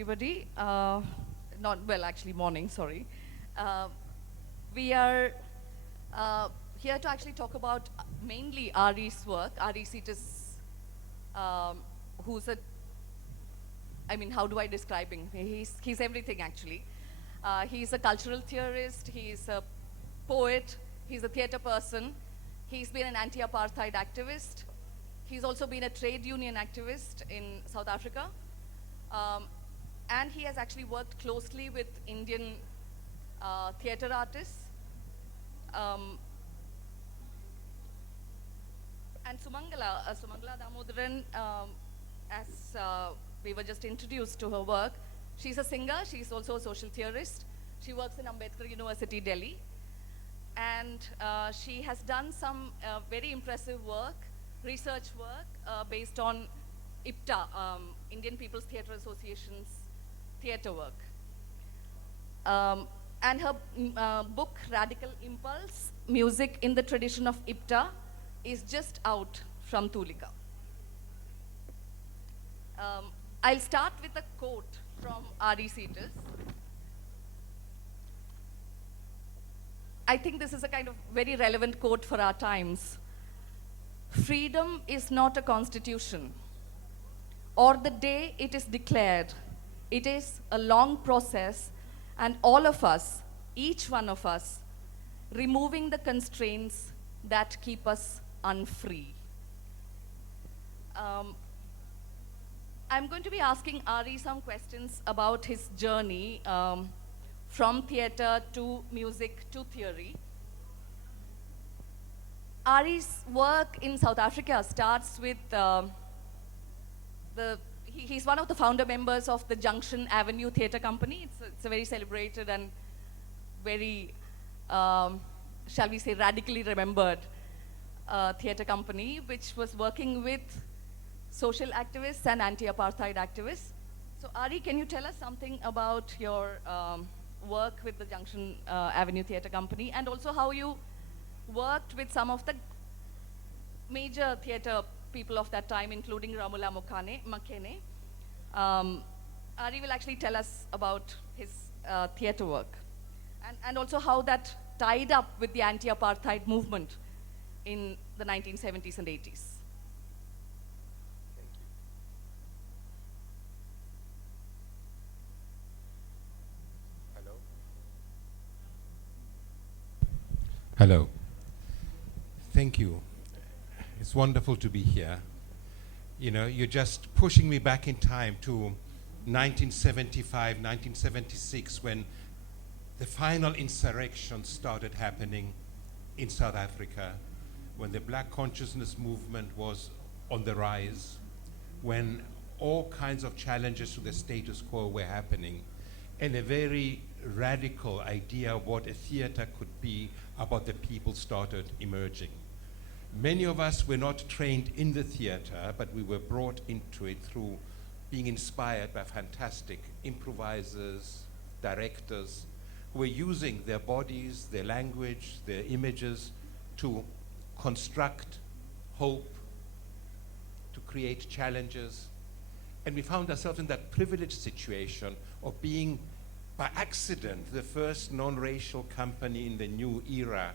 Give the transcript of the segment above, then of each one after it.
everybody. Not well, actually, morning. Sorry. We are here to actually talk about mainly Ari's work. Ari Sitas, who's a, I mean, how do I describe him? He's everything actually. He's a cultural theorist. He's a poet. He's a theater person. He's been an anti-apartheid activist. He's also been a trade union activist in South Africa. And he has actually worked closely with Indian theater artists. And Sumangala Damodaran, as we were just introduced to her work, she's a singer, she's also a social theorist. She works in Ambedkar University, Delhi. And she has done some very impressive work, research work, based on IPTA, Indian People's Theatre Association's theatre work. And her book, Radical Impulse, Music in the Tradition of IPTA, is just out from Tulika. I'll start with a quote from Ari Sitas. I think this is a kind of very relevant quote for our times. Freedom is not a constitution, or the day it is declared. It is a long process, and all of us, each one of us, removing the constraints that keep us unfree. I'm going to be asking Ari some questions about his journey from theater to music to theory. Ari's work in South Africa starts with he's one of the founder members of the Junction Avenue Theatre Company. It's a very celebrated and very, shall we say, radically remembered theatre company, which was working with social activists and anti-apartheid activists. So Ari, can you tell us something about your work with the Junction Avenue Theatre Company, and also how you worked with some of the major theatre people of that time, including Ramula Makene. Ari will actually tell us about his theatre work, and also how that tied up with the anti-apartheid movement in the 1970s and 80s. Hello. Thank you. It's wonderful to be here. You know, you're just pushing me back in time to 1975, 1976, when the final insurrection started happening in South Africa, when the Black consciousness movement was on the rise, when all kinds of challenges to the status quo were happening, and a very radical idea of what a theater could be about the people started emerging. Many of us were not trained in the theater, but we were brought into it through being inspired by fantastic improvisers, directors, who were using their bodies, their language, their images to construct hope, to create challenges. And we found ourselves in that privileged situation of being, by accident, the first non-racial company in the new era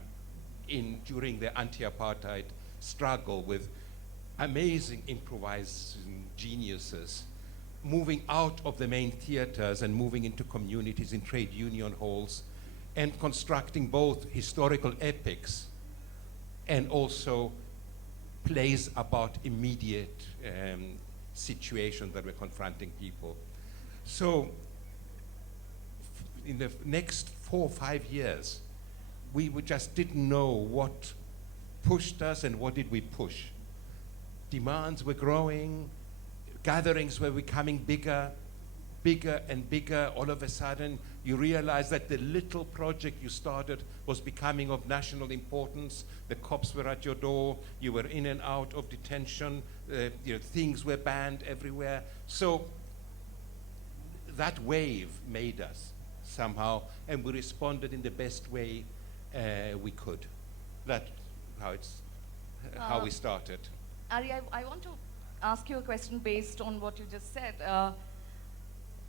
during the anti-apartheid struggle, with amazing improvising geniuses moving out of the main theaters and moving into communities in trade union halls and constructing both historical epics and also plays about immediate situations that were confronting people. So in the next 4 or 5 years, we just didn't know what pushed us and what did we push. Demands were growing, gatherings were becoming bigger, bigger and bigger. All of a sudden, you realize that the little project you started was becoming of national importance. The cops were at your door, you were in and out of detention, things were banned everywhere. So that wave made us somehow, and we responded in the best way we could. That's how we started. Ari, I want to ask you a question based on what you just said.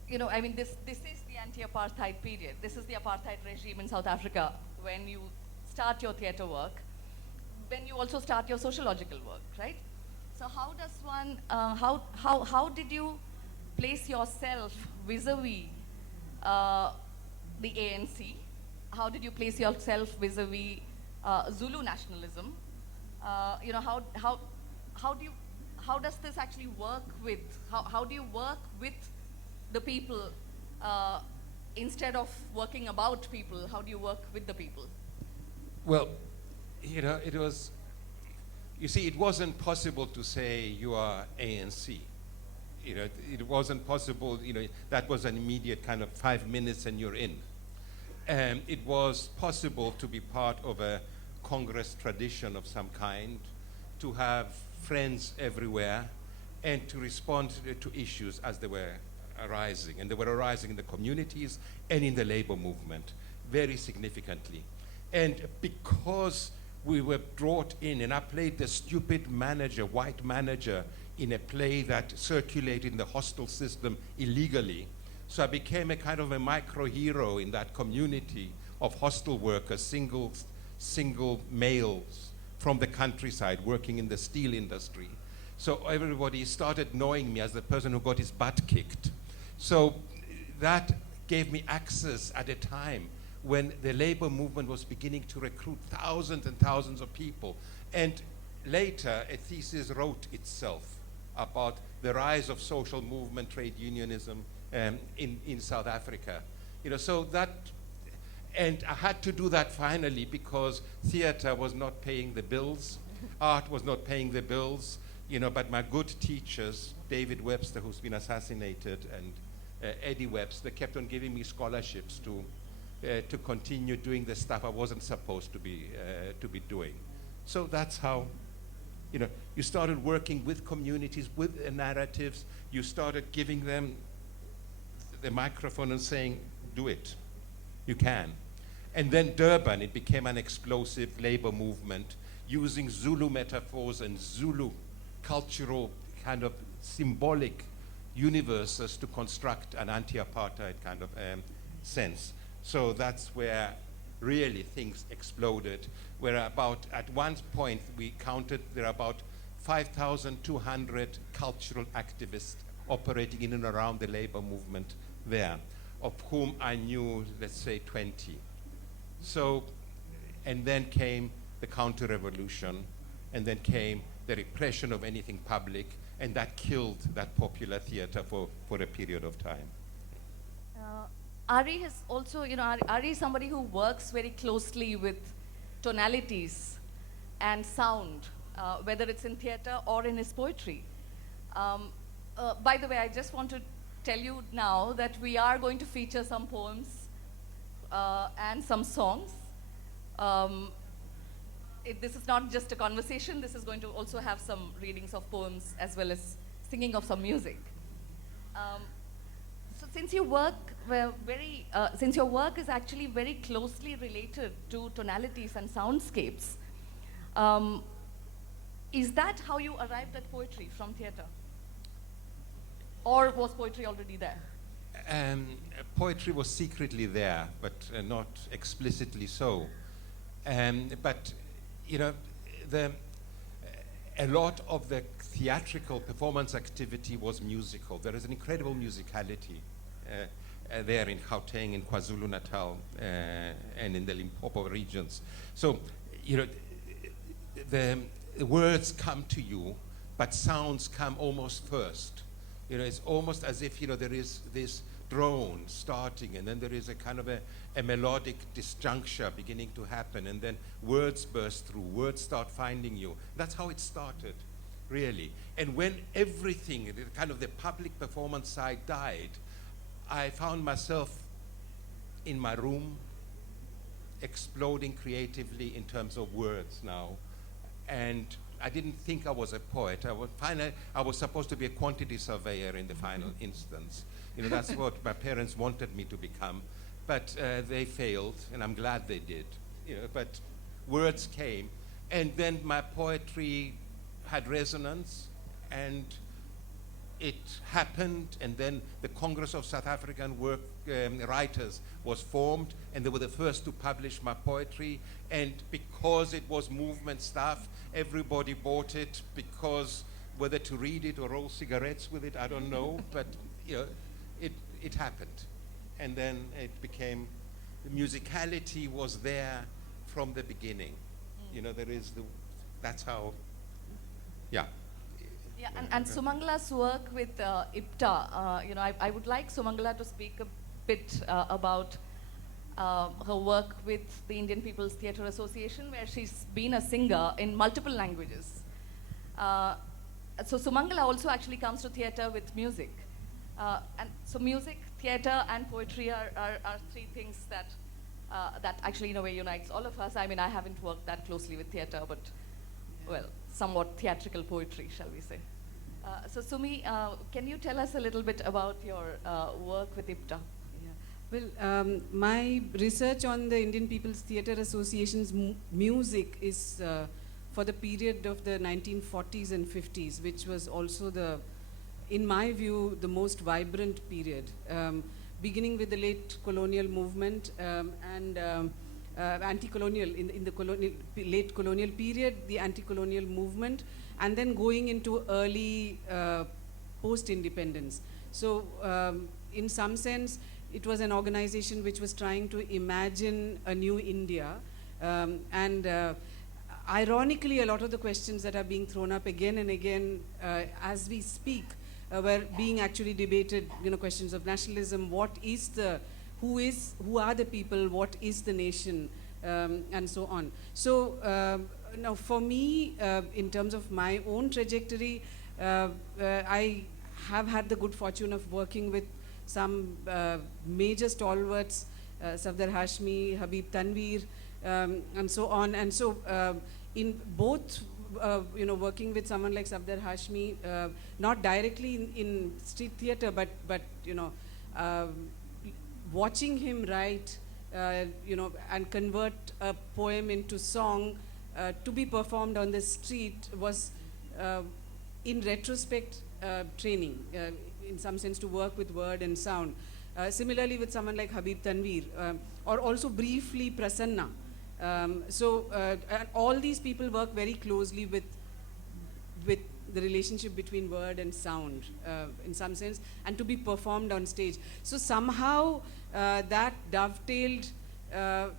you know, I mean, this is the anti-apartheid period. This is the apartheid regime in South Africa when you start your theater work, when you also start your sociological work, right? So how does one, how did you place yourself vis-a-vis the ANC? How did you place yourself vis-a-vis Zulu nationalism? You know, how does this actually work with, how do you work with the people instead of working about people? How do you work with the people? Well, you know, it was, you see, it wasn't possible to say you are ANC. You know, it wasn't possible, you know, that was an immediate kind of 5 minutes and you're in. It was possible to be part of a Congress tradition of some kind, to have friends everywhere, and to respond to issues as they were arising. And they were arising in the communities and in the labor movement, very significantly. And because we were brought in, and I played the stupid manager, white manager, in a play that circulated in the hostel system illegally. So I became a kind of a micro-hero in that community of hostel workers, single males from the countryside working in the steel industry. So everybody started knowing me as the person who got his butt kicked. So that gave me access at a time when the labor movement was beginning to recruit thousands and thousands of people. And later, a thesis wrote itself about the rise of social movement, trade unionism in South Africa. You know, so that, and I had to do that finally because theater was not paying the bills, art was not paying the bills, you know, but my good teachers, David Webster, who's been assassinated, and Eddie Webster, kept on giving me scholarships to continue doing the stuff I wasn't supposed to be doing. So that's how, you know, you started working with communities, with narratives. You started giving them the microphone and saying, do it, you can. And then Durban, it became an explosive labor movement using Zulu metaphors and Zulu cultural kind of symbolic universes to construct an anti-apartheid kind of sense. So that's where really things exploded. Where about, at one point we counted there are about 5,200 cultural activists operating in and around the labor movement there, of whom I knew, let's say, 20. So, and then came the counter-revolution, and then came the repression of anything public, and that killed that popular theater for a period of time. Ari has also, you know, Ari is somebody who works very closely with tonalities and sound, whether it's in theater or in his poetry. By the way, I just want to tell you now that we are going to feature some poems and some songs. This is not just a conversation, this is going to also have some readings of poems as well as singing of some music. So since you work since your work is actually very closely related to tonalities and soundscapes, is that how you arrived at poetry, from theater? Or was poetry already there? Poetry was secretly there, but not explicitly so. But, you know, a lot of the theatrical performance activity was musical. There is an incredible musicality there in Gauteng, in KwaZulu-Natal, and in the Limpopo regions. So, you know, the words come to you, but sounds come almost first. You know, it's almost as if, you know, there is this drone starting, and then there is a kind of a melodic disjuncture beginning to happen, and then words burst through, words start finding you. That's how it started, really. And when everything, kind of the public performance side died, I found myself in my room exploding creatively in terms of words now. And I didn't think I was a poet. I was supposed to be a quantity surveyor in the final instance. You know, that's what my parents wanted me to become. But they failed, and I'm glad they did. You know, but words came, and then my poetry had resonance, and it happened, and then the Congress of South African Writers was formed, and they were the first to publish my poetry. And because it was movement stuff, everybody bought it, because whether to read it or roll cigarettes with it, I don't know, but you know, it happened. And then it became, the musicality was there from the beginning. You know, that's how, yeah. Yeah, and Sumangala's work with IPTA, you know, I would like Sumangala to speak a bit about her work with the Indian People's Theatre Association, where she's been a singer in multiple languages. So Sumangala also actually comes to theatre with music. And so music, theatre, and poetry are three things that that actually in a way unites all of us. I mean, I haven't worked that closely with theatre, but well, somewhat theatrical poetry, shall we say. So Sumi, can you tell us a little bit about your work with IPTA? Yeah. Well, my research on the Indian People's Theatre Association's music is for the period of the 1940s and 50s, which was also the, in my view, the most vibrant period. Beginning with the late colonial movement and anti-colonial, in the late colonial period, the anti-colonial movement, and then going into early post-independence. So in some sense, it was an organization which was trying to imagine a new India. Ironically, a lot of the questions that are being thrown up again and again as we speak were being actually debated, you know, questions of nationalism, what is the, who are the people, what is the nation, and so on. So now for me, in terms of my own trajectory, I have had the good fortune of working with some major stalwarts, Safdar Hashmi, Habib Tanveer, and so on. And so in both, you know, working with someone like Safdar Hashmi, not directly in street theatre, but you know, watching him write, you know, and convert a poem into song to be performed on the street was, in retrospect, training, in some sense, to work with word and sound. Similarly with someone like Habib Tanveer, or also briefly Prasanna. And all these people work very closely with the relationship between word and sound, in some sense, and to be performed on stage. So somehow that dovetailed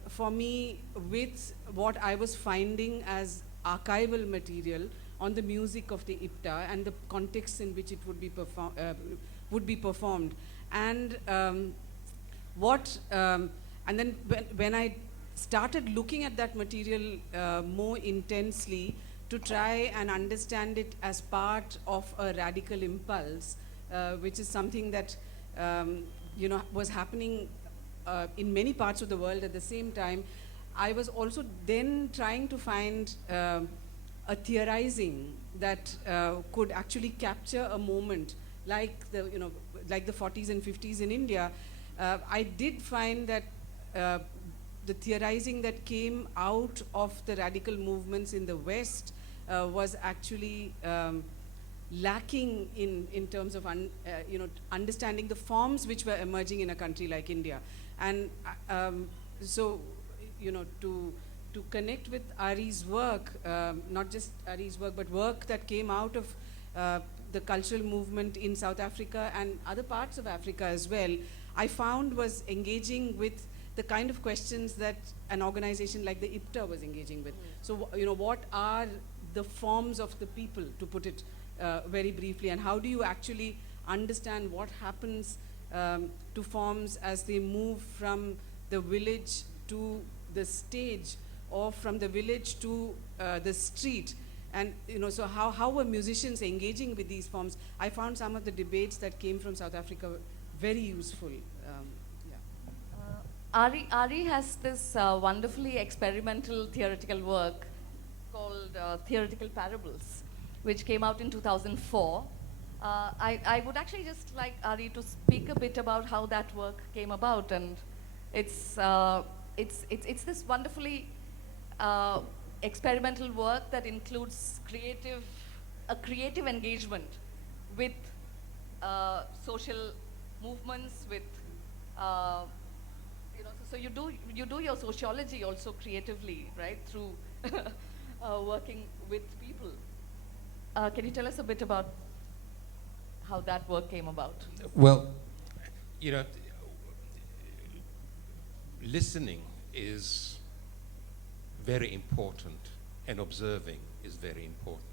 for me with what I was finding as archival material on the music of the IPTA and the context in which it would be performed. And and then when I started looking at that material more intensely to try and understand it as part of a radical impulse, which is something that you know, was happening in many parts of the world at the same time, I was also then trying to find a theorizing that could actually capture a moment like the, you know, like the 40s and 50s in India. I did find that the theorizing that came out of the radical movements in the West was actually lacking in terms of you know, understanding the forms which were emerging in a country like India. And so, you know, to connect with Ari's work, not just Ari's work, but work that came out of the cultural movement in South Africa and other parts of Africa as well, I found was engaging with the kind of questions that an organization like the IPTA was engaging with. So, you know, what are the forms of the people, to put it very briefly, and how do you actually understand what happens to forms as they move from the village to the stage, or from the village to the street? And, you know, so how were musicians engaging with these forms? I found some of the debates that came from South Africa very useful. Ari has this wonderfully experimental theoretical work called Theoretical Parables, which came out in 2004. I would actually just like Ari to speak a bit about how that work came about, and it's this wonderfully experimental work that includes a creative engagement with social movements, with so you do your sociology also creatively, right, through working with people. Can you tell us a bit about how that work came about? Well, you know, listening is very important, and observing is very important.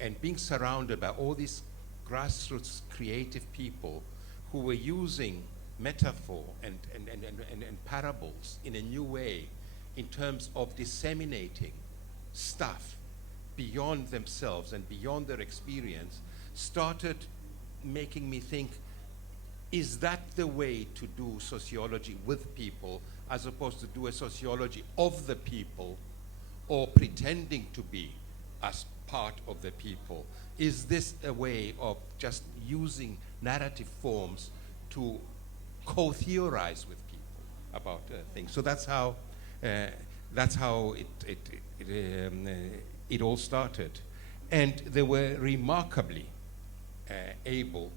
And being surrounded by all these grassroots creative people who were using metaphor and parables in a new way in terms of disseminating stuff beyond themselves and beyond their experience started making me think, is that the way to do sociology with people as opposed to do a sociology of the people or pretending to be as part of the people? Is this a way of just using narrative forms to co-theorize with people about things? So that's how it all started, and they were remarkably able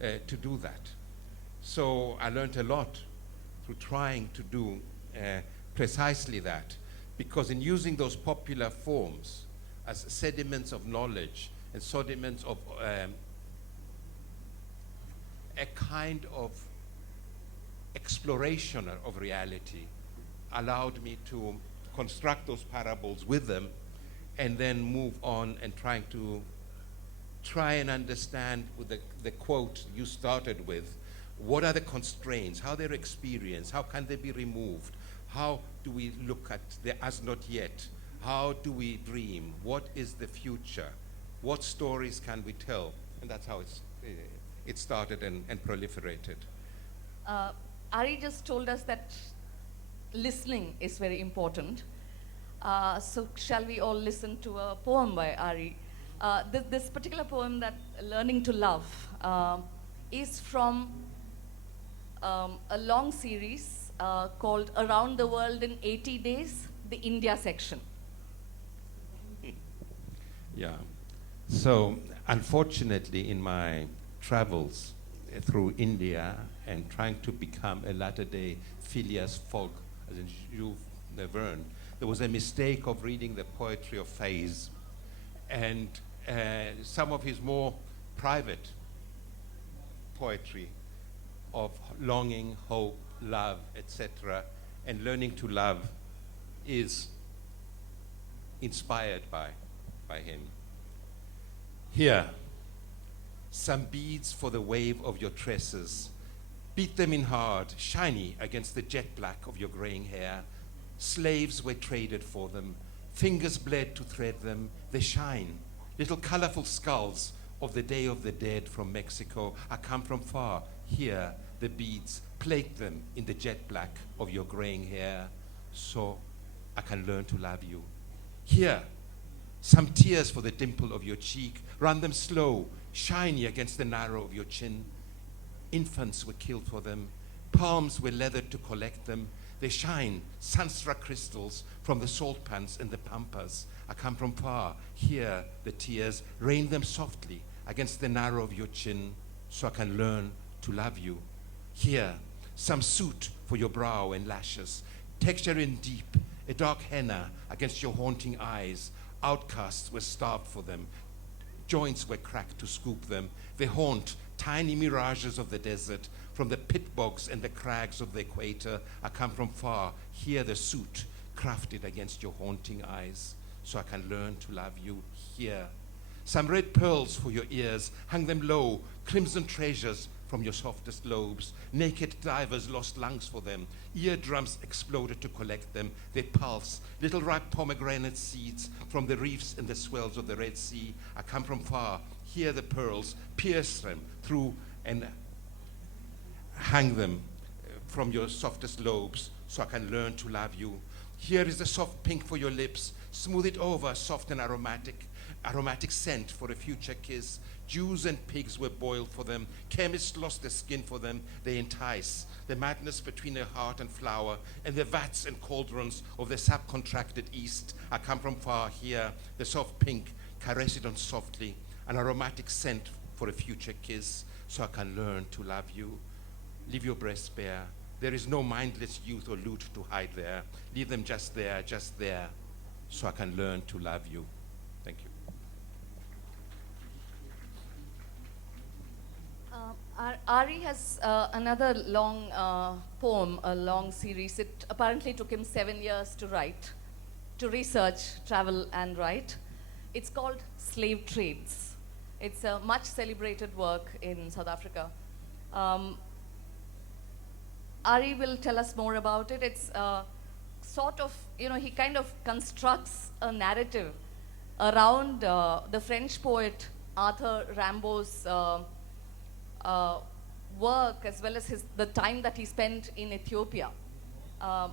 to do that. So I learned a lot through trying to do precisely that, because in using those popular forms as sediments of knowledge and sediments of a kind of exploration of reality allowed me to construct those parables with them and then move on and try and understand with the quote you started with, what are the constraints, how they're experienced, how can they be removed, how do we look at the as not yet, how do we dream, what is the future, what stories can we tell? And that's how it started and proliferated. Ari just told us that listening is very important. So shall we all listen to a poem by Ari? This particular poem, that Learning to Love, is from a long series called Around the World in 80 Days, the India section. Yeah. So unfortunately, in my travels through India and trying to become a latter-day Phileas Fogg, as in Jules Verne, there was a mistake of reading the poetry of Faiz and some of his more private poetry of longing, hope, love, etc. And learning to love is inspired by him. Here, some beads for the wave of your tresses. Beat them in hard, shiny against the jet black of your graying hair. Slaves were traded for them. Fingers bled to thread them. They shine. Little colorful skulls of the Day of the Dead from Mexico. I come from far. Here, the beads. Plate them in the jet black of your graying hair so I can learn to love you. Here, some tears for the dimple of your cheek. Run them slow, shiny against the narrow of your chin. Infants were killed for them. Palms were leathered to collect them. They shine, sunstruck crystals from the salt pans and the pampas. I come from far. Here, the tears. Rain them softly against the narrow of your chin so I can learn to love you. Here, some soot for your brow and lashes. Texture in deep, a dark henna against your haunting eyes. Outcasts were starved for them. Joints were cracked to scoop them. They haunt tiny mirages of the desert. From the pit bogs and the crags of the equator, I come from far. Here the suit crafted against your haunting eyes so I can learn to love you. Here, some red pearls for your ears. Hang them low, crimson treasures from your softest lobes. Naked divers lost lungs for them. Eardrums exploded to collect them. They pulse, little ripe pomegranate seeds from the reefs and the swells of the Red Sea. I come from far. Here the pearls, pierce them through and hang them from your softest lobes so I can learn to love you. Here is the soft pink for your lips. Smooth it over, soft and aromatic scent for a future kiss. Jews and pigs were boiled for them. Chemists lost their skin for them. They entice the madness between their heart and flower, and the vats and cauldrons of the subcontracted East. I come from far. Here, the soft pink, caress it on softly, an aromatic scent for for a future kiss, so I can learn to love you. Leave your breasts bare. There is no mindless youth or loot to hide there. Leave them just there, so I can learn to love you. Thank you. Ari has another long poem, a long series. It apparently took him 7 years to write, to research, travel, and write. It's called Slave Trades. It's a much celebrated work in South Africa. Ari will tell us more about it. It's sort of, he kind of constructs a narrative around the French poet Arthur Rimbaud's work, as well as the time that he spent in Ethiopia. Ari,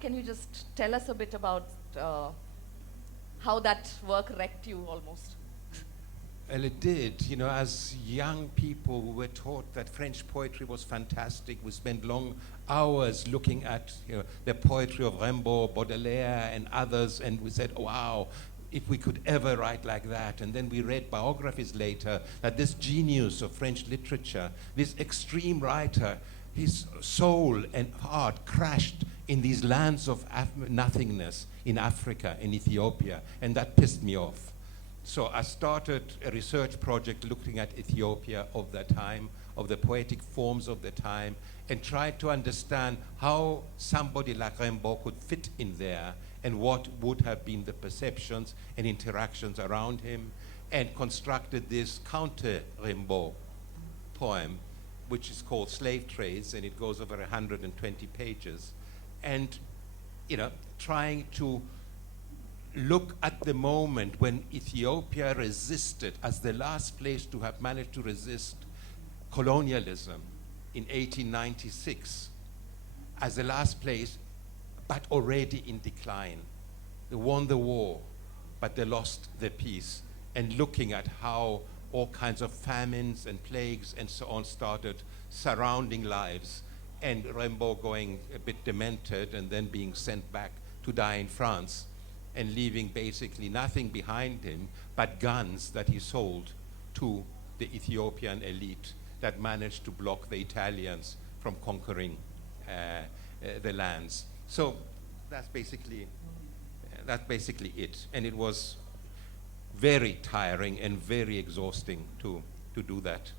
can you just tell us a bit about how that work wrecked you almost? Well, it did. As young people, we were taught that French poetry was fantastic. We spent long hours looking at the poetry of Rimbaud, Baudelaire, and others, and we said, wow, if we could ever write like that. And then we read biographies later that this genius of French literature, this extreme writer, his soul and heart crashed in these lands of nothingness in Africa, in Ethiopia, and that pissed me off. So I started a research project looking at Ethiopia of that time, of the poetic forms of the time, and tried to understand how somebody like Rimbaud could fit in there and what would have been the perceptions and interactions around him, and constructed this counter-Rimbaud poem, which is called Slave Trades, and it goes over 120 pages. And, trying to look at the moment when Ethiopia resisted, as the last place to have managed to resist colonialism in 1896, as the last place, but already in decline. They won the war, but they lost the peace. And looking at how all kinds of famines and plagues and so on started surrounding lives, and Rimbaud going a bit demented and then being sent back to die in France, and leaving basically nothing behind him but guns that he sold to the Ethiopian elite that managed to block the Italians from conquering the lands. So that's basically it. And it was very tiring and very exhausting to do that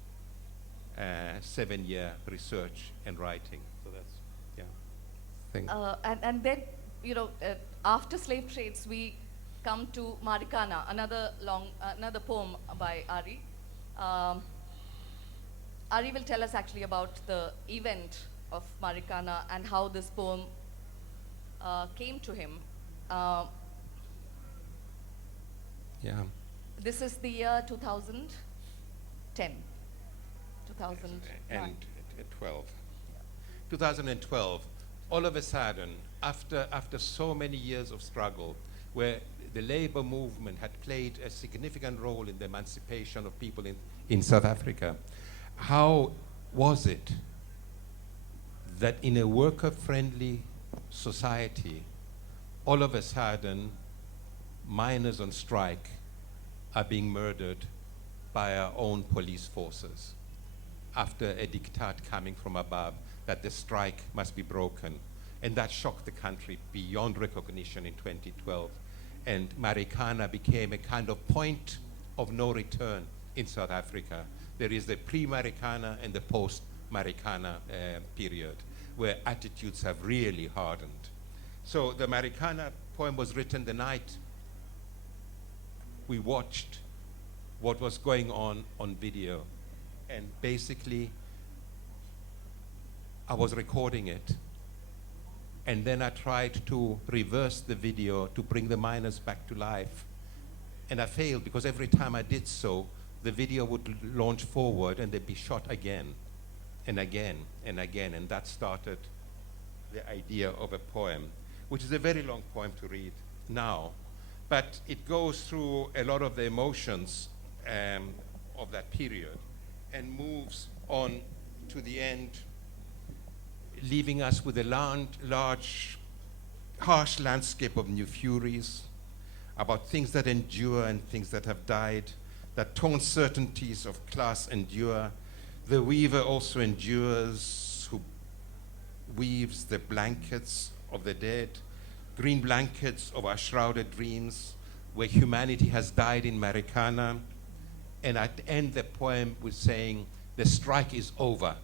7-year research and writing. So that's, yeah. Thank you. And then, after Slave Trades, we come to Marikana, another poem by Ari. Ari will tell us actually about the event of Marikana and how this poem came to him. Yeah. This is the year 2010. 2009. 2012, all of a sudden, after so many years of struggle, where the labor movement had played a significant role in the emancipation of people in South Africa, how was it that in a worker-friendly society, all of a sudden, miners on strike are being murdered by our own police forces after a diktat coming from above that the strike must be broken? And that shocked the country beyond recognition in 2012. And Marikana became a kind of point of no return in South Africa. There is the pre-Marikana and the post-Marikana period, where attitudes have really hardened. So the Marikana poem was written the night we watched what was going on video. And basically, I was recording it. And then I tried to reverse the video to bring the miners back to life. And I failed, because every time I did so, the video would launch forward and they'd be shot again and again and again. And that started the idea of a poem, which is a very long poem to read now. But it goes through a lot of the emotions of that period and moves on to the end, leaving us with a large, harsh landscape of new furies, about things that endure and things that have died, that torn certainties of class endure. The weaver also endures, who weaves the blankets of the dead, green blankets of our shrouded dreams, where humanity has died in Marikana. And at the end the poem was saying, the strike is over.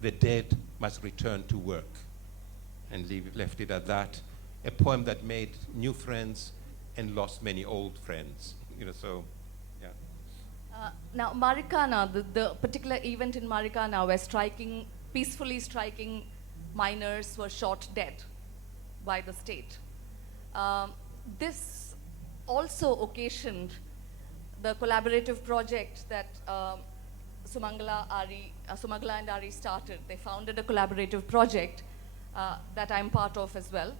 The dead must return to work. And left it at that. A poem that made new friends and lost many old friends. You know, so, yeah. Now, Marikana, the particular event in Marikana where peacefully striking miners were shot dead by the state. This also occasioned the collaborative project that Sumangala and Ari started. They founded a collaborative project that I'm part of as well.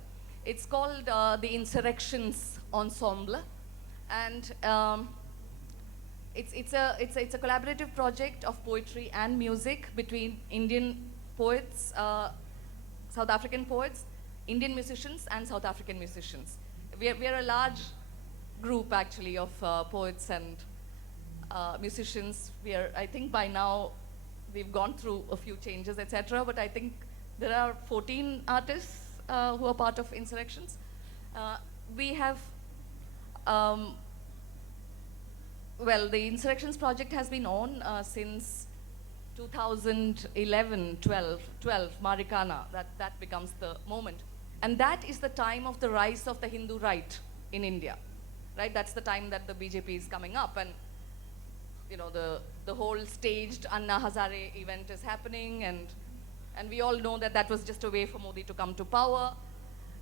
It's called the Insurrection Ensemble, and it's a collaborative project of poetry and music between Indian poets, South African poets, Indian musicians, and South African musicians. We are a large group actually of poets and musicians. I think by now we've gone through a few changes, etc. But I think there are 14 artists who are part of Insurrections. We have, well, the Insurrections project has been on since 2011, 12, Marikana, that becomes the moment. And that is the time of the rise of the Hindu right in India, right? That's the time that the BJP is coming up, and you know, the whole staged Anna Hazare event is happening, and we all know that that was just a way for Modi to come to power.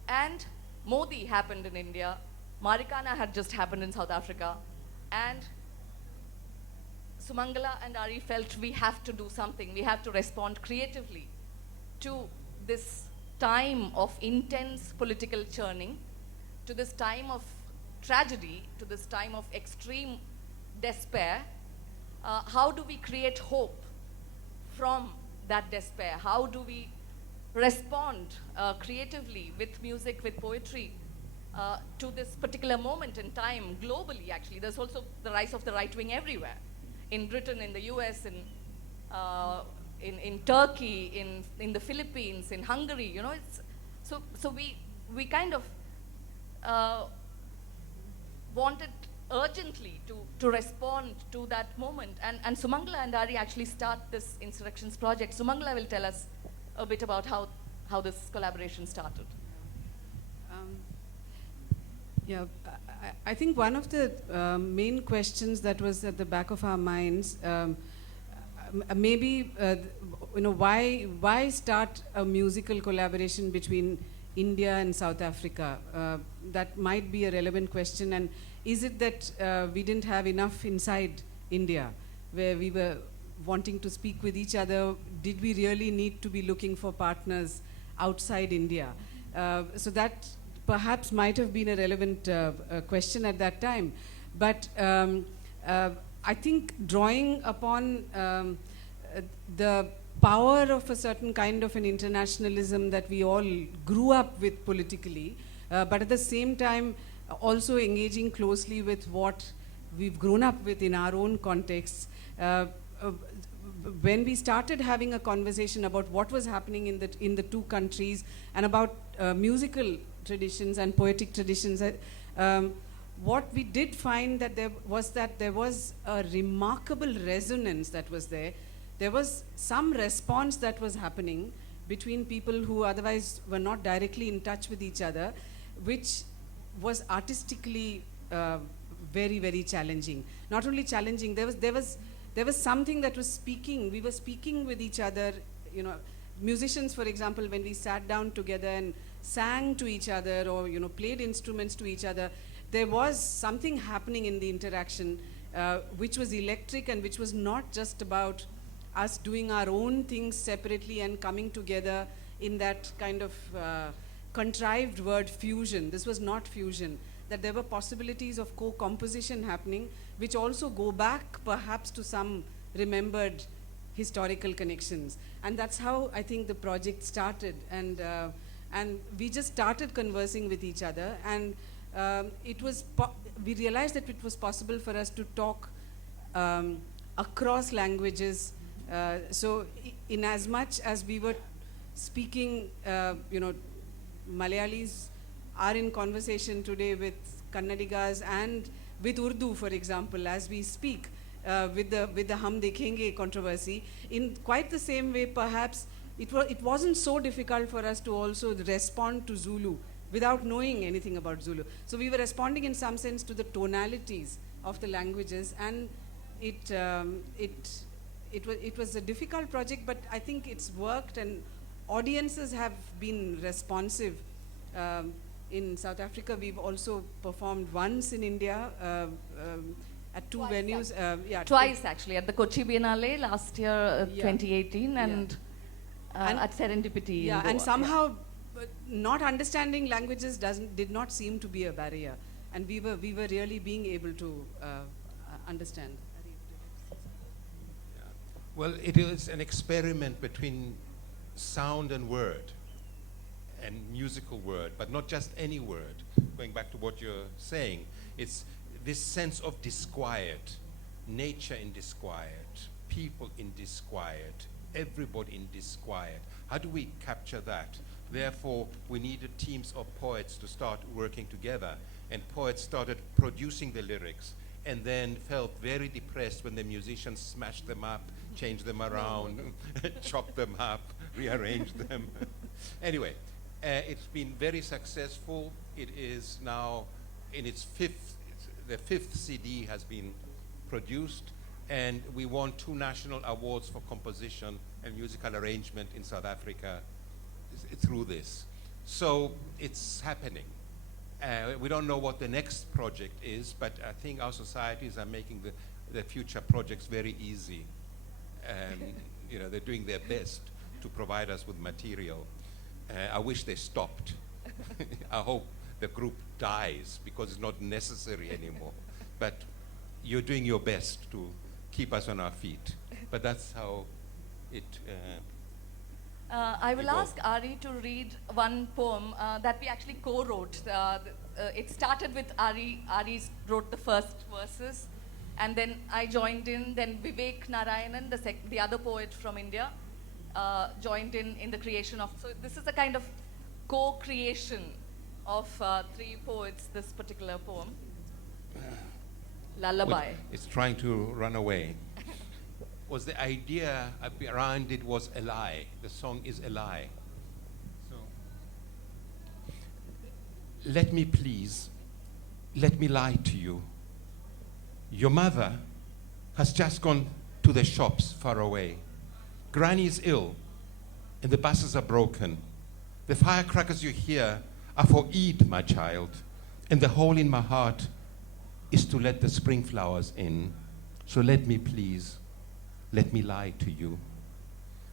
And Modi happened in India, Marikana had just happened in South Africa, and Sumangala and Ari felt we have to do something, we have to respond creatively to this time of intense political churning, to this time of tragedy, to this time of extreme despair. How do we create hope from that despair? How do we respond creatively with music, with poetry, to this particular moment in time globally, actually? There's also the rise of the right wing everywhere. In Britain, in the US, in Turkey, in the Philippines, in Hungary, you know, so we kind of wanted urgently to respond to that moment. And Sumangala and Ari actually start this Insurrections project. Sumangala will tell us a bit about how this collaboration started. Yeah, I think one of the main questions that was at the back of our minds, maybe, you know, why start a musical collaboration between India and South Africa? That might be a relevant question. And is it that we didn't have enough inside India, where we were wanting to speak with each other? Did we really need to be looking for partners outside India? So that perhaps might have been a relevant question at that time. But I think drawing upon the power of a certain kind of an internationalism that we all grew up with politically, but at the same time also engaging closely with what we've grown up with in our own contexts. When we started having a conversation about what was happening in the two countries and about musical traditions and poetic traditions, what we did find that there was a remarkable resonance that was there. There was some response that was happening between people who otherwise were not directly in touch with each other, which was artistically very, very challenging. Not only challenging, there was something that was speaking. We were speaking with each other, you know, musicians, for example, when we sat down together and sang to each other, or, you know, played instruments to each other, there was something happening in the interaction which was electric, and which was not just about us doing our own things separately and coming together in that kind of contrived word fusion. This was not fusion. That there were possibilities of co-composition happening, which also go back perhaps to some remembered historical connections. And that's how I think the project started. And we just started conversing with each other. And it was we realized that it was possible for us to talk across languages. So in as much as we were speaking, Malayalis are in conversation today with Kannadigas and with Urdu, for example, as we speak, with the Hum Dekhenge controversy. In quite the same way, perhaps, it wasn't so difficult for us to also respond to Zulu without knowing anything about Zulu. So we were responding in some sense to the tonalities of the languages, and it was a difficult project, but I think it's worked, and audiences have been responsive. In South Africa, we've also performed once in India at two Twice, venues. Twice actually, at the Kochi Biennale last year, 2018, and at Serendipity. Yeah, in and Goa. somehow not understanding languages did not seem to be a barrier, and we were really being able to understand. Well, it is an experiment between sound and word, and musical word, but not just any word. Going back to what you're saying, it's this sense of disquiet, nature in disquiet, people in disquiet, everybody in disquiet. How do we capture that? Therefore, we needed teams of poets to start working together, and poets started producing the lyrics, and then felt very depressed when the musicians smashed them up, changed them around, chopped them up, rearranged them. Anyway, it's been very successful. It is now in its the fifth CD has been produced, and we won 2 national awards for composition and musical arrangement in South Africa through this. So it's happening. We don't know what the next project is, but I think our societies are making the future projects very easy. They're doing their best to provide us with material. I wish they stopped. I hope the group dies because it's not necessary anymore. But you're doing your best to keep us on our feet. But that's how it I will ask Ari to read one poem that we actually co-wrote. It started with Ari. Ari wrote the first verses, and then I joined in. Then Vivek Narayanan, the other poet from India, joined in the creation of. So this is a kind of co-creation of 3 poets. This particular poem, Lullaby. It's trying to run away. Was the idea around it was a lie. The song is a lie. So, let me lie to you. Your mother has just gone to the shops far away. Granny is ill, and the buses are broken. The firecrackers you hear are for Eid, my child, and the hole in my heart is to let the spring flowers in. So let me lie to you.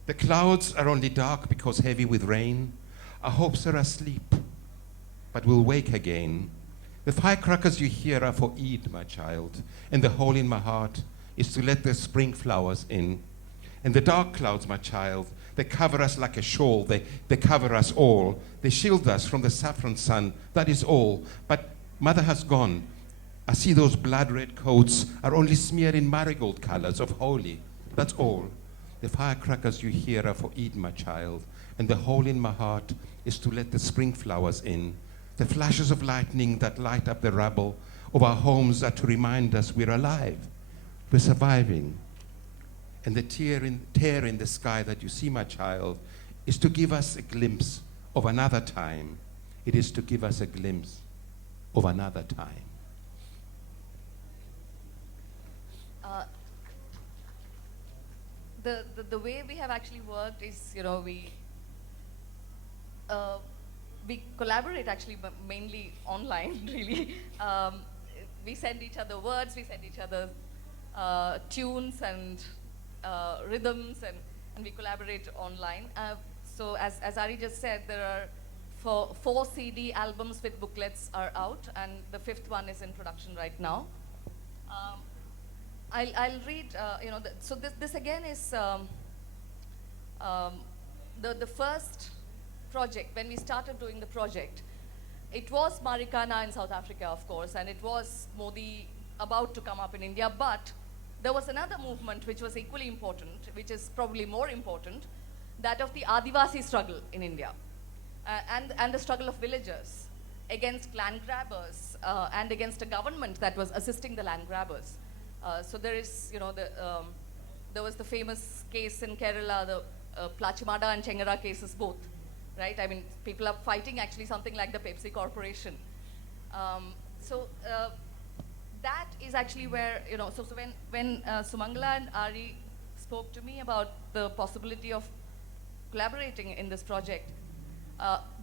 The clouds are only dark because heavy with rain. Our hopes are asleep, but we'll wake again. The firecrackers you hear are for Eid, my child, and the hole in my heart is to let the spring flowers in. And the dark clouds, my child, they cover us like a shawl. They cover us all. They shield us from the saffron sun. That is all. But mother has gone. I see those blood-red coats are only smeared in marigold colors of holy. That's all. The firecrackers you hear are for Eid, my child, and the hole in my heart is to let the spring flowers in. The flashes of lightning that light up the rubble of our homes are to remind us we're alive, we're surviving. And the tear in the sky that you see, my child, is to give us a glimpse of another time. It is to give us a glimpse of another time. The way we have actually worked is, we collaborate actually, but mainly online, really. We send each other words, we send each other tunes and rhythms, and we collaborate online. So as Ari just said, there are 4 CD albums with booklets are out, and the 5th one is in production right now. I'll read, so this again is the first project. When we started doing the project, it was Marikana in South Africa, of course, and it was Modi about to come up in India, but there was another movement which was equally important, which is probably more important, that of the Adivasi struggle in India, and the struggle of villagers against land grabbers and against a government that was assisting the land grabbers. So there is, there was the famous case in Kerala, the Plachimada and Chengara cases both, right? I mean, people are fighting actually something like the Pepsi Corporation. That is actually where, so when Sumangala and Ari spoke to me about the possibility of collaborating in this project,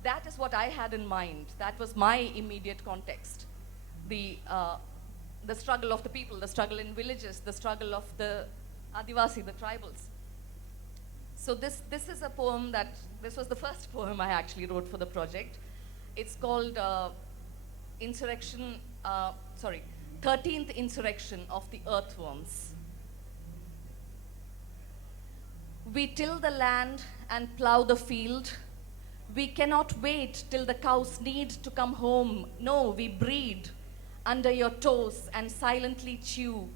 that is what I had in mind. That was my immediate context. The struggle of the people, the struggle in villages, the struggle of the Adivasi, the tribals. So this is a poem this was the first poem I actually wrote for the project. It's called 13th Insurrection of the Earthworms. We till the land and plow the field. We cannot wait till the cows need to come home. No, we breed under your toes and silently chew,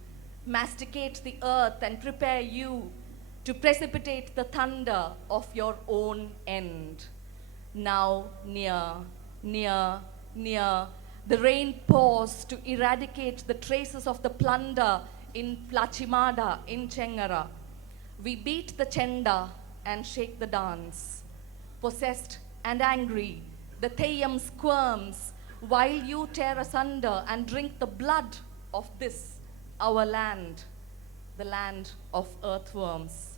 masticate the earth and prepare you to precipitate the thunder of your own end. Now near, near, near, the rain pours to eradicate the traces of the plunder in Plachimada, in Chengara. We beat the chenda and shake the dance. Possessed and angry, the Theyyam squirms while you tear asunder and drink the blood of this, our land, the land of earthworms.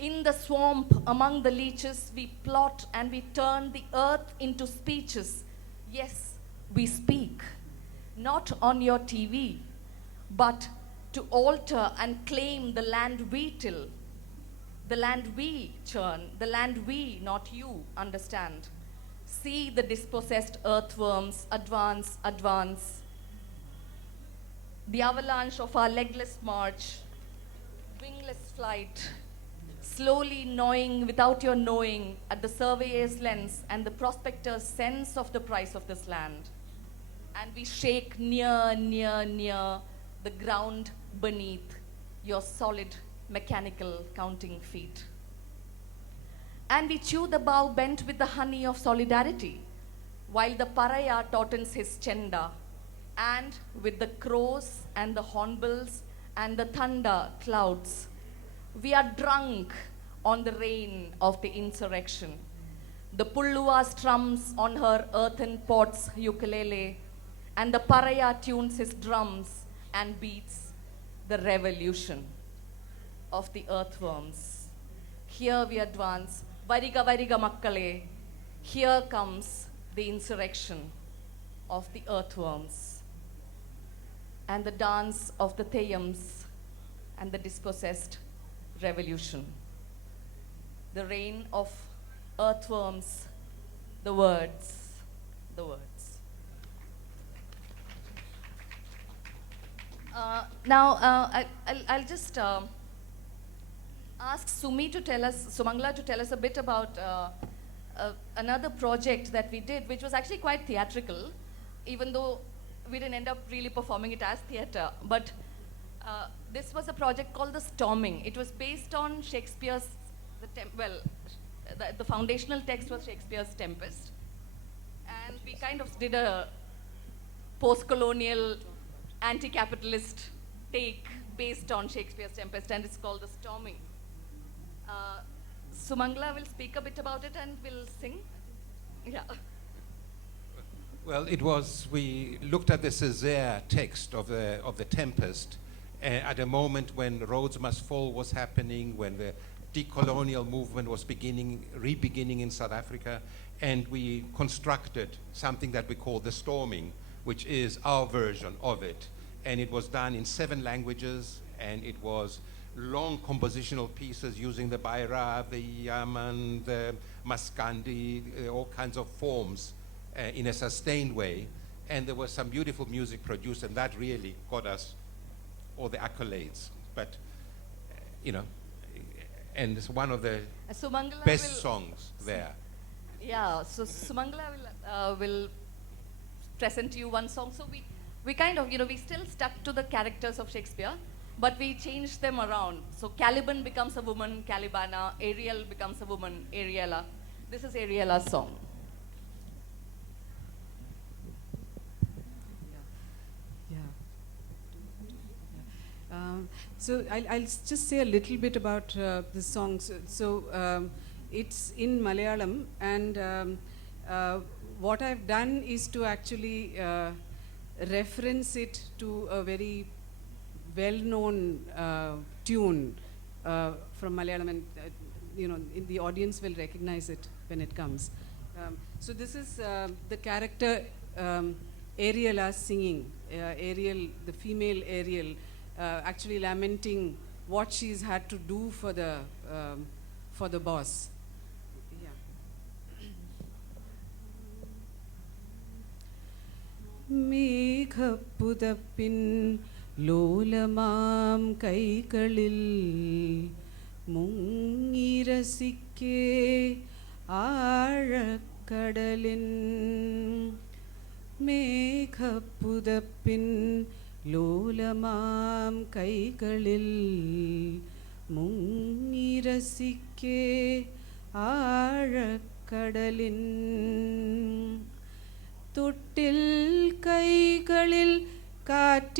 In the swamp among the leeches, we plot and we turn the earth into speeches. Yes, we speak, not on your TV, but to alter and claim the land we till, the land we churn, the land we, not you, understand. See the dispossessed earthworms advance, advance. The avalanche of our legless march, wingless flight, slowly gnawing without your knowing at the surveyor's lens and the prospector's sense of the price of this land. And we shake near, near, near the ground beneath your solid mechanical counting feet. And we chew the bough bent with the honey of solidarity, while the paraya tautens his chenda, and with the crows and the hornbills and the thunder clouds, we are drunk on the rain of the insurrection. The Pulluwa strums on her earthen pot's ukulele, and the paraya tunes his drums and beats the revolution of the earthworms. Here we advance, Variga Variga Makkale, here comes the insurrection of the earthworms and the dance of the Theyyams and the dispossessed revolution. The reign of earthworms, the words, the words. I'll just ask Sumangala to tell us a bit about another project that we did, which was actually quite theatrical, even though we didn't end up really performing it as theater. But this was a project called The Storming. It was based on Shakespeare's, the foundational text was Shakespeare's Tempest. And we kind of did a post-colonial, anti-capitalist take based on Shakespeare's Tempest, and it's called The Storming. Sumangala will speak a bit about it and we'll sing. Yeah. Well, we looked at the Césaire text of the Tempest at a moment when Rhodes Must Fall was happening, when the decolonial movement was re-beginning in South Africa, and we constructed something that we call The Storming, which is our version of it. And it was done in 7 languages, and it was long compositional pieces using the Bhairav, the Yaman, the Maskandi, all kinds of forms in a sustained way. And there was some beautiful music produced, and that really got us all the accolades. But, and it's one of the best songs there. Yeah, so Sumangala will present you one song. So we kind of, we still stuck to the characters of Shakespeare, but we changed them around. So Caliban becomes a woman, Calibana. Ariel becomes a woman, Ariella. This is Ariella's song. Yeah. So I'll just say a little bit about the song. It's in Malayalam, and what I've done is to actually reference it to a very well-known tune from Malayalam, and the audience will recognize it when it comes. So this is the character Ariella singing, Ariel, the female Ariel, actually lamenting what she's had to do for the boss. Yeah. മേഘപ്പുതപ്പിൻ ലോലമാം കൈകളിൽ മുങ്ങിരസിക്കേ ആഴക്കടലിൻ മേഘപ്പുതപ്പിൻ ലോലമാം കൈകളിൽ മുങ്ങിരസിക്കേ ആഴക്കടലിൻ തൊട്ടിൽ കൈകളിൽ കാറ്റിന്നുച്ചിയിൽ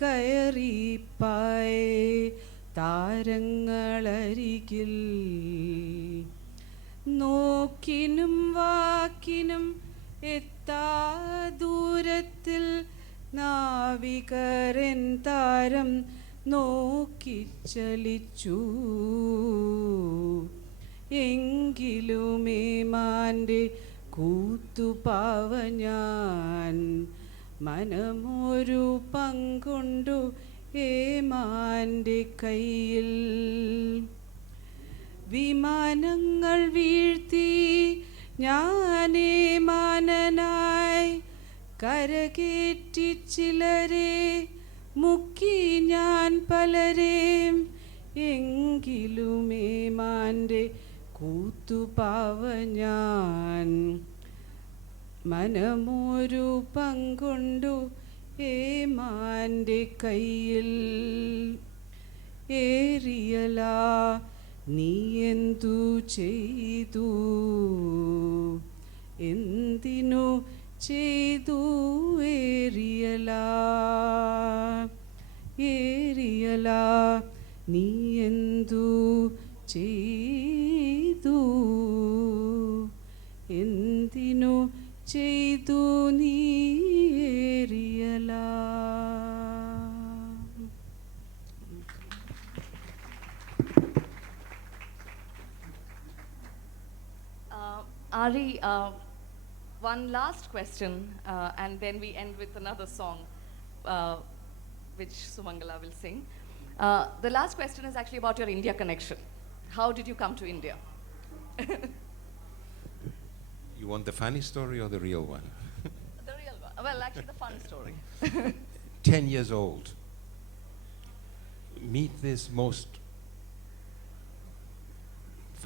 കയറിപ്പായേ താരങ്ങളരികിൽ നോക്കിനും വാക്കിനും എത്താ ദൂരത്തിൽ നാവികരൻ താരം നോക്കിച്ചലിച്ചു എങ്കിലുമേ മാൻ്റെ കൂത്തുപാവ ഞാൻ മനമൊരു പങ്കുണ്ടു ഏമാൻ്റെ കയ്യിൽ വിമാനങ്ങൾ വീഴ്ത്തി ഞാനേ മാനനായി കരകേറ്റി ചിലരെ മുക്കി ഞാൻ പലരേം എങ്കിലുമേ മാൻ്റെ കൂത്തുപാവ ഞാൻ മനമൊരു പങ്കുണ്ടു ഏമാൻ്റെ കയ്യിൽ ഏറിയല നീ എന്തു ചെയ്തു എന്തിനു ചെയ്തു ഏറിയല ഏറിയല നീ എന്തു ചെയ്തു എന്തിനു ചെയ്തു നീ ഏറിയല. Ari, one last question, and then we end with another song, which Sumangala will sing. The last question is actually about your India connection. How did you come to India? You want the funny story or the real one? The real one. Well, actually, the fun story. 10 years old. Meet this most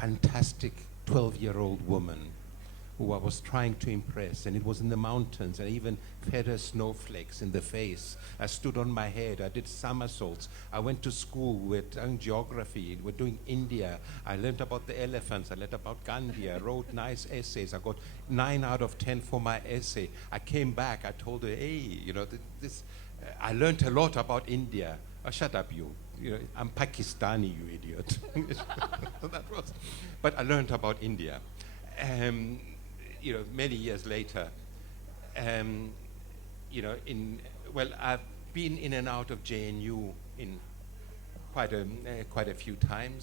fantastic 12-year-old woman who I was trying to impress, and it was in the mountains, and I even fed her snowflakes in the face. I stood on my head, I did somersaults. I went to school with geography, we're doing India. I learned about the elephants, I learned about Gandhi, I wrote nice essays. I got 9 out of 10 for my essay. I came back, I told her, hey, I learned a lot about India. Oh, shut up, you. I'm Pakistani, you idiot. But I learned about India. Many years later, I've been in and out of JNU in quite a few times.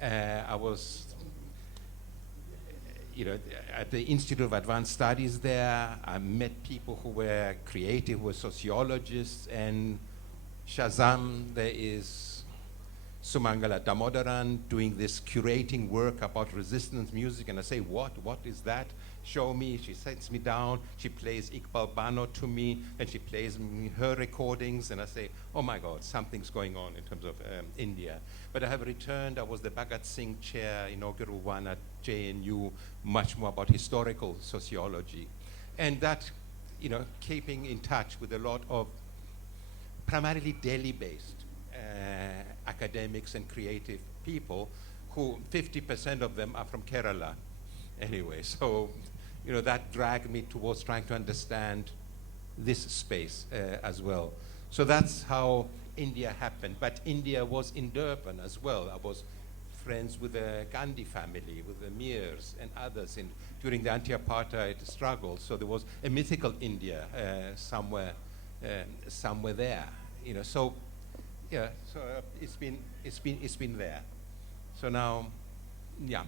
I was, at the Institute of Advanced Studies there. I met people who were creative, who were sociologists, and Shazam, there is Sumangala Damodaran doing this curating work about resistance music, and I say, what is that? show me, she sits me down, she plays Iqbal Bano to me, and she plays me her recordings, and I say, oh my God, something's going on in terms of India. But I have returned. I was the Bhagat Singh Chair, inaugural one at JNU, much more about historical sociology. And that, keeping in touch with a lot of primarily Delhi-based academics and creative people who 50% of them are from Kerala anyway. So, that dragged me towards trying to understand this space as well. So that's how India happened. But India was in Durban as well. I was friends with the Gandhi family, with the Mirs and others during the anti-apartheid struggle. So there was a mythical India somewhere there. So it's been there. So now, yeah.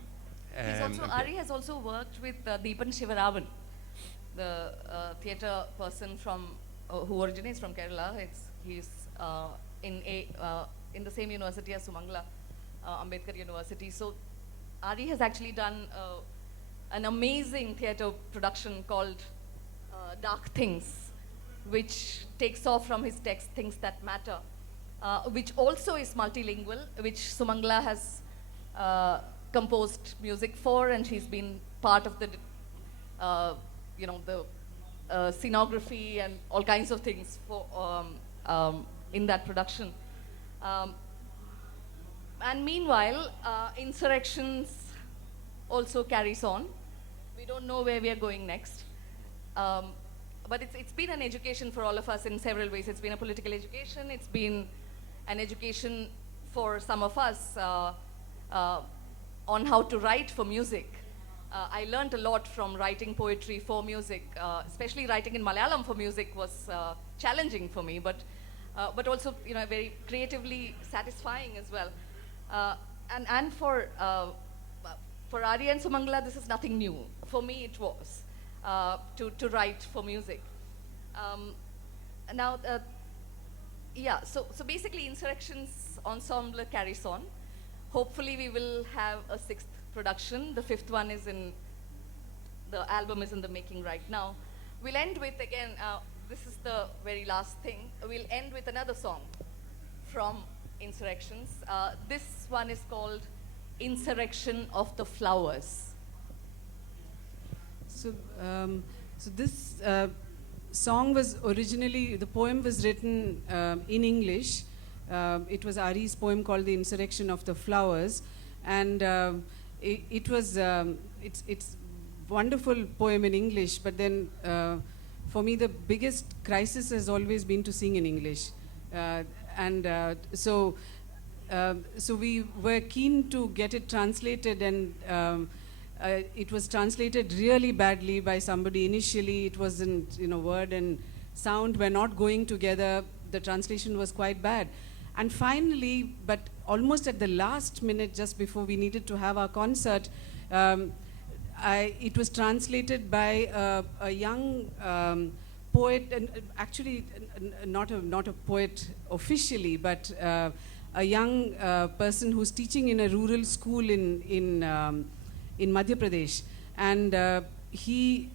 Ari has also worked with Deepan Shivaraman, the theatre person who originates from Kerala. He's in the same university as Sumangala, Ambedkar University. So Ari has actually done an amazing theatre production called Dark Things, which takes off from his text Things That Matter, which also is multilingual, which Sumangala has composed music for, and she's been part of the scenography and all kinds of things for in that production. And meanwhile, Insurrections also carries on. We don't know where we are going next. But it's been an education for all of us in several ways. It's been a political education. It's been an education for some of us on how to write for music. I learned a lot from writing poetry for music, especially writing in Malayalam for music was challenging for me, but also very creatively satisfying as well. And for Ari and Sumangala, this is nothing new. For me, it was to write for music. So basically, Insurrections Ensemble carries on. Hopefully, we will have a 6th production. The 5th one the album is in the making right now. We'll end with, again, this is the very last thing. We'll end with another song from Insurrections. This one is called Insurrection of the Flowers. So this song was originally, the poem was written in English. It was Ari's poem called The Insurrection of the Flowers. And it's wonderful poem in English, but then for me the biggest crisis has always been to sing in English. So we were keen to get it translated, and it was translated really badly by somebody initially. It wasn't, word and sound were not going together. The translation was quite bad. And finally, but almost at the last minute, just before we needed to have our concert, it was translated by a young poet, and actually not a poet officially, but a young person who's teaching in a rural school in Madhya Pradesh. And he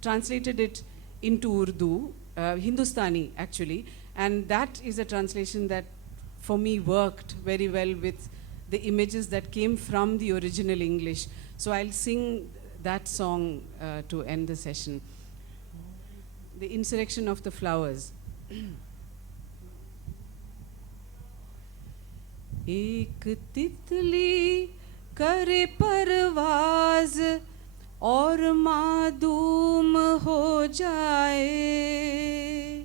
translated it into Urdu, Hindustani actually, and that is a translation that for me worked very well with the images that came from the original English. So I'll sing that song to end the session. The Insurrection of the Flowers. एक तितली करे परवाज और मादूम हो जाए,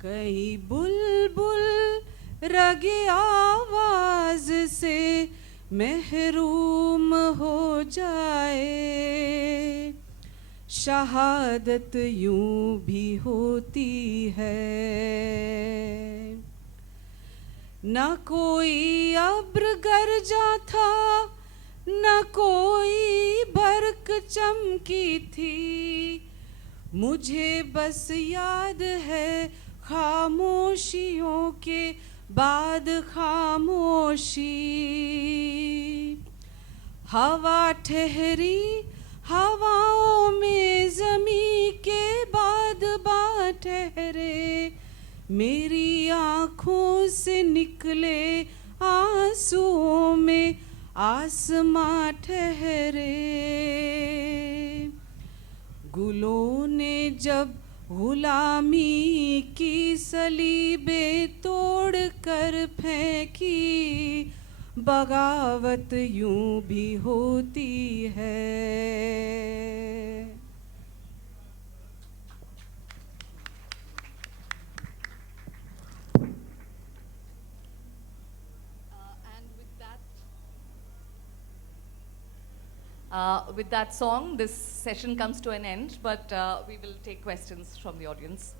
कहीं बुलबुल रगे आवाज से महरूम हो जाए, शहादत यूं भी होती है। न कोई अब्र गरजा था, न कोई बरक चमकी थी, मुझे बस याद है खामोशियों के बाद खामोशी। हवा ठहरी हवाओं में ज़मीं के बाद बात ठहरे, मेरी आँखों से निकले आंसुओं में आसमां ठहरे। गुलों ने जब गुलामी की सलीबे तोड़ कर फेंकी, बगावत यूं भी होती है। With that song, this session comes to an end, but we will take questions from the audience.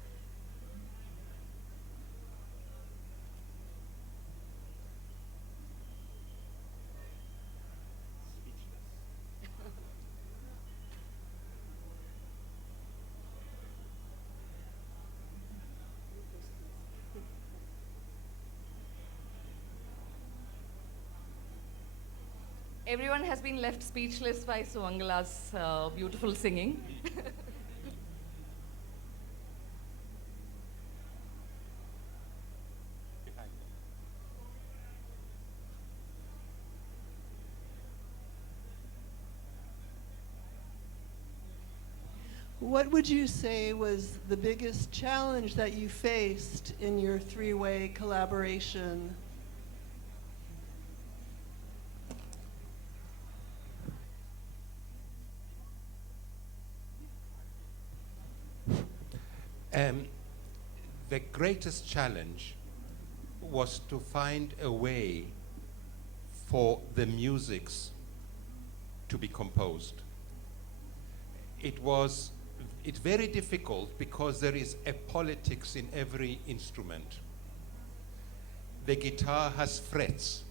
Everyone has been left speechless by Sumangala's beautiful singing. What would you say was the biggest challenge that you faced in your three-way collaboration? The greatest challenge was to find a way for the musics to be composed. It's very difficult because there is a politics in every instrument. The guitar has frets.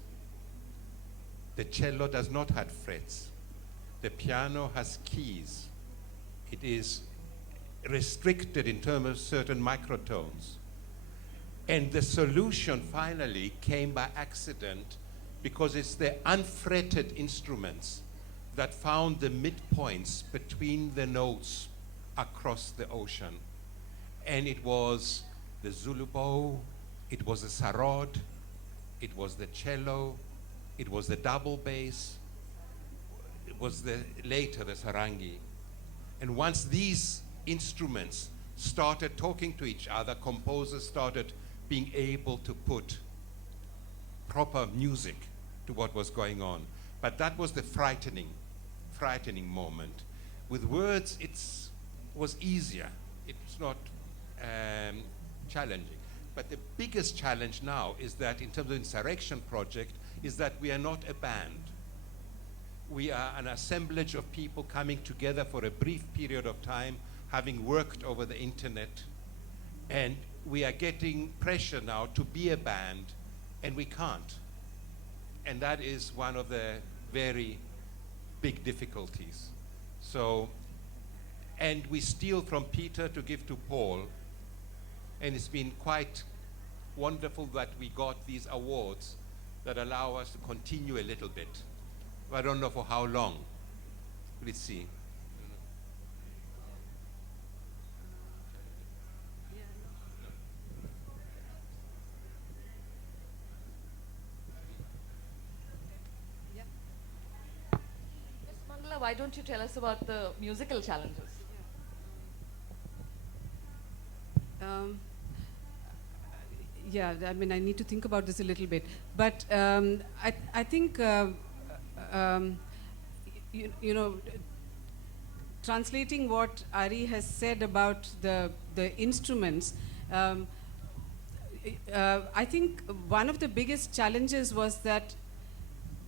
The cello does not have frets. The piano has keys. It is restricted in terms of certain microtones. And the solution finally came by accident because it's the unfretted instruments that found the midpoints between the notes across the ocean. And it was the Zulu bow, it was the sarod, it was the cello, it was the double bass, it was later the sarangi. And once these instruments started talking to each other, composers started being able to put proper music to what was going on. But that was the frightening moment. With words, it was easier. It's not challenging. But the biggest challenge now is that in terms of Insurrection project is that we are not a band. We are an assemblage of people coming together for a brief period of time, having worked over the internet, and we are getting pressure now to be a band, and we can't. And that is one of the very big difficulties. So, and we steal from Peter to give to Paul, and it's been quite wonderful that we got these awards that allow us to continue a little bit. I don't know for how long. Let's see. Mangala, why don't you tell us about the musical challenges? Yeah, I mean, I need to think about this a little bit. But I think, you know, translating what Ari has said about the instruments, I think one of the biggest challenges was that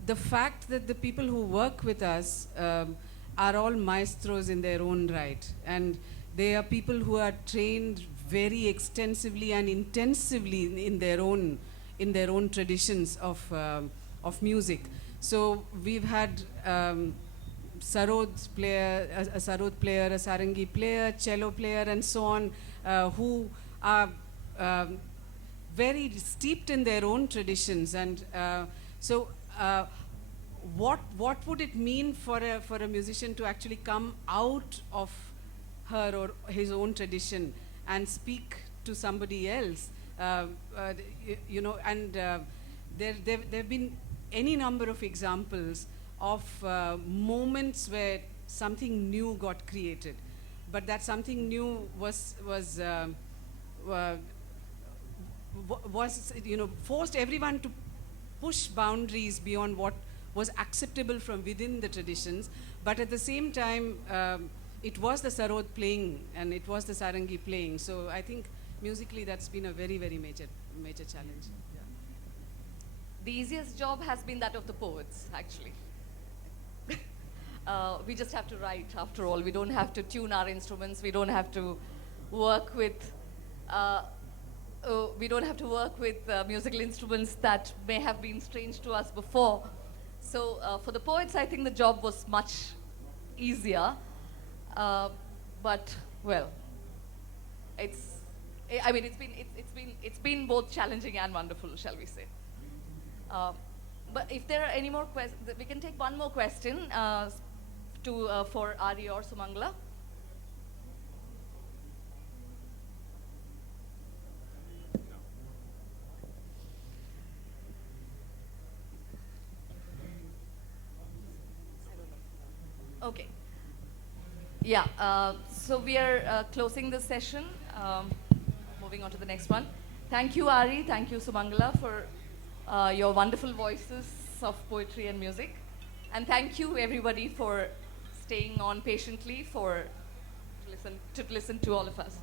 the fact that the people who work with us are all maestros in their own right. And they are people who are trained very extensively and intensively in their own traditions of music. So we've had sarod player, a sarod player, a sarangi player, cello player, and so on, who are very steeped in their own traditions. And so what would it mean for a musician to actually come out of her or his own tradition and speak to somebody else? You know, and there have been any number of examples of moments where something new got created, but that something new was you know, forced everyone to push boundaries beyond what was acceptable from within the traditions, but at the same time it was the sarod playing and it was the sarangi playing. So I think musically that's been a very, very major challenge. Yeah. The easiest job has been that of the poets, actually. We just have to write, after all. We don't have to tune our instruments. We don't have to work with musical instruments that may have been strange to us before. So for the poets, I think the job was much easier. But well, it's been both challenging and wonderful, shall we say? But if there are any more questions, we can take one more question for Ari or Sumangala. Okay. Yeah, so we are closing the session, moving on to the next one. Thank you, Ari, thank you, Sumangala, for your wonderful voices of poetry and music. And thank you, everybody, for staying on patiently to listen to all of us.